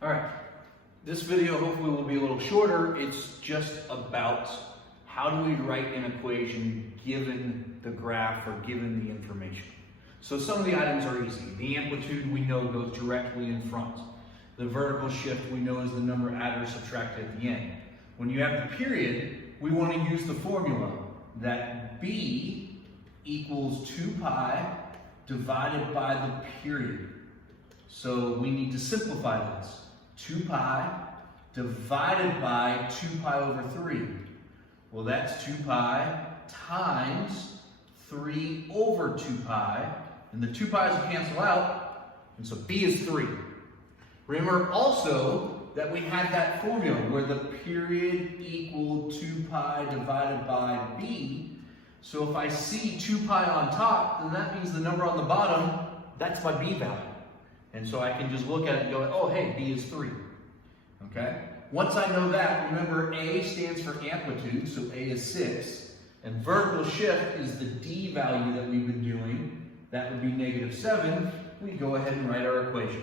All right, this video hopefully will be a little shorter. It's just about how do we write an equation given the graph or given the information. So some of the items are easy. The amplitude we know goes directly in front. The vertical shift we know is the number added or subtracted at the end. When you have the period, we want to use the formula that b equals 2 pi divided by the period. So we need to simplify this. 2 pi divided by 2 pi over 3. Well, that's 2 pi times 3 over 2 pi. And the 2 pi's will cancel out, and so b is 3. Remember also that we had that formula where the period equaled 2 pi divided by b. So if I see 2 pi on top, then that means the number on the bottom, that's my b value. And so I can just look at it and go, oh, hey, b is 3. Okay? Once I know that, remember a stands for amplitude, so a is 6. And vertical shift is the d value that we've been doing. That would be -7. We go ahead and write our equation.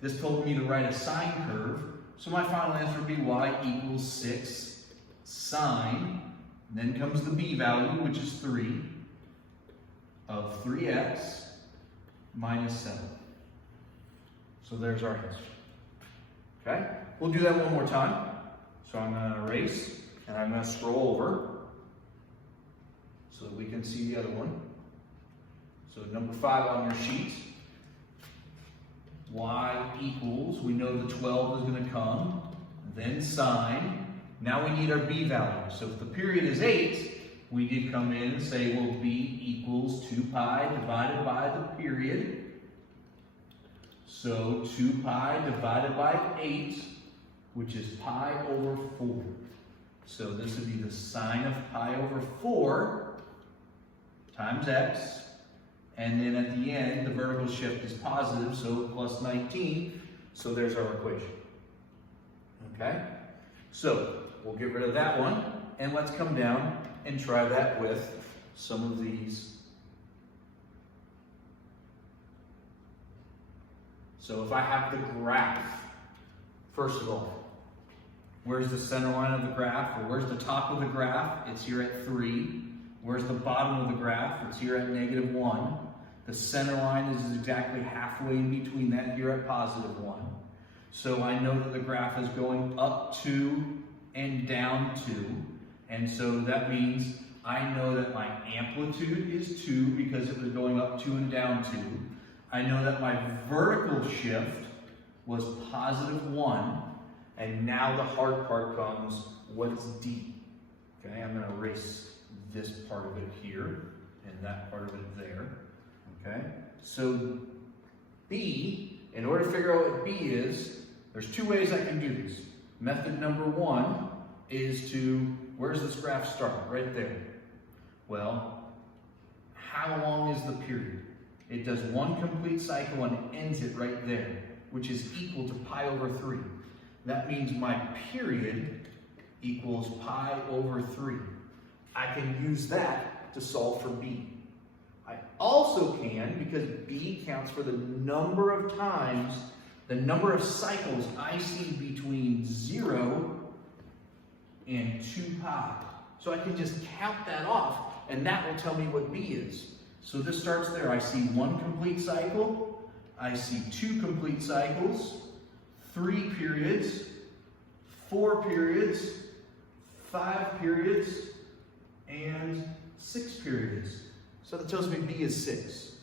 This told me to write a sine curve, so my final answer would be y equals 6 sine. And then comes the b value, which is 3, of 3x minus 7. So there's our answer. Okay? We'll do that one more time. So I'm going to erase, and I'm going to scroll over so that we can see the other one. So number 5 on your sheet, y equals, we know the 12 is going to come, then sine. Now we need our b value. So if the period is 8, we did come in and say, well, b equals 2 pi divided by the period. So 2 pi divided by 8, which is pi over 4. So this would be the sine of pi over 4 times x. And then at the end, the vertical shift is positive, so plus 19. So there's our equation. Okay? So we'll get rid of that one, and let's come down and try that with some of these. So if I have the graph, first of all, where's the center line of the graph, or where's the top of the graph? It's here at 3. Where's the bottom of the graph? It's here at -1. The center line is exactly halfway in between that here at +1. So I know that the graph is going up 2 and down 2. And so that means I know that my amplitude is 2 because it was going up 2 and down 2. I know that my vertical shift was +1. And now the hard part comes, what's d? Okay, I'm going to erase this part of it here and that part of it there. Okay, so b, in order to figure out what b is, there's 2 ways I can do this. Method number 1 is to, where's this graph start? Right there. Well, how long is the period? It does 1 complete cycle and ends it right there, which is equal to pi over 3. That means my period equals pi over 3. I can use that to solve for b. I also can, because b counts for the number of times, the number of cycles I see between 0 and 2 pi. So I can just count that off, and that will tell me what b is. So this starts there. I see 1 complete cycle, I see 2 complete cycles, 3 periods, 4 periods, 5 periods, and 6 periods. So that tells me b is 6.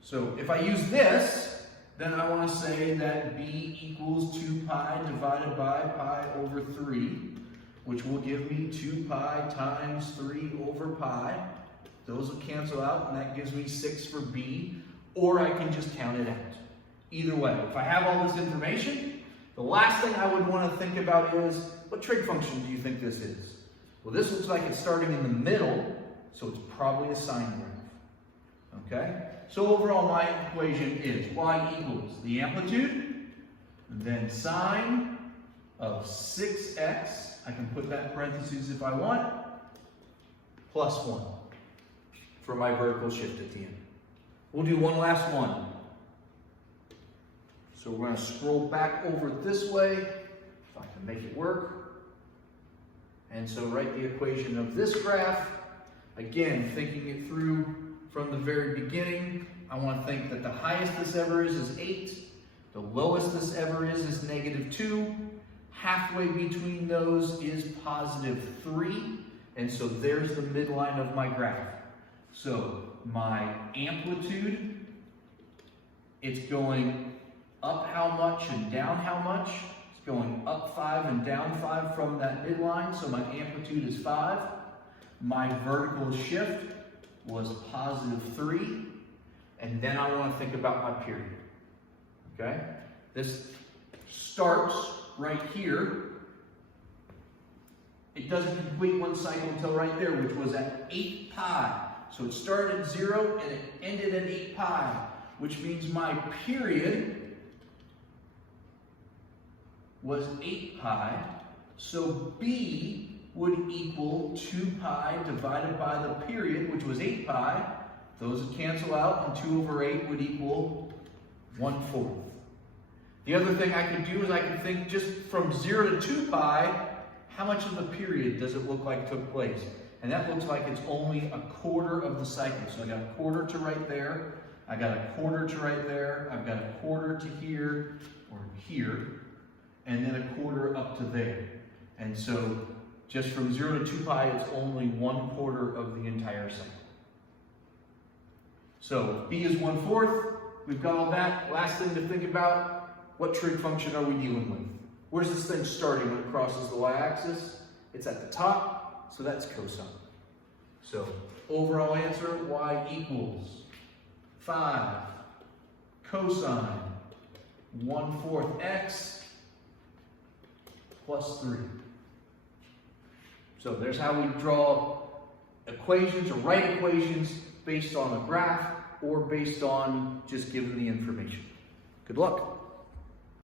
So if I use this, then I want to say that b equals 2 pi divided by pi over 3, which will give me 2 pi times 3 over pi. Those will cancel out, and that gives me 6 for b, or I can just count it out. Either way, if I have all this information, the last thing I would want to think about is, what trig function do you think this is? Well, this looks like it's starting in the middle, so it's probably a sine graph. Okay? So overall, my equation is y equals the amplitude, then sine of 6x, I can put that in parentheses if I want, plus 1 for my vertical shift at the end. We'll do one last one. So we're going to scroll back over this way, if I can make it work. And so write the equation of this graph. Again, thinking it through from the very beginning, I want to think that the highest this ever is 8. The lowest this ever is -2. Halfway between those is +3. And so there's the midline of my graph. So my amplitude, it's going up how much and down how much? It's going up 5 and down 5 from that midline, so my amplitude is 5. My vertical shift was +3, and then I want to think about my period. Okay? This starts right here. It doesn't complete one cycle until right there, which was at 8 pi. So it started at 0 and it ended at 8 pi, which means my period was 8 pi. So B would equal 2 pi divided by the period, which was 8 pi. Those would cancel out, and 2 over 8 would equal 1/4. The other thing I could do is I could think just from 0 to 2 pi, how much of the period does it look like took place? And that looks like it's only a quarter of the cycle. So I got a quarter to right there, I got a quarter to right there, I've got a quarter to here, or here, and then a quarter up to there. And so just from 0 to 2 pi, it's only 1/4 of the entire cycle. So B is 1/4, we've got all that. Last thing to think about, what trig function are we dealing with? Where's this thing starting when it crosses the y-axis? It's at the top, so that's cosine. So overall answer, y equals 5 cosine 1/4 x plus 3. So there's how we draw equations or write equations based on a graph or based on just given the information. Good luck.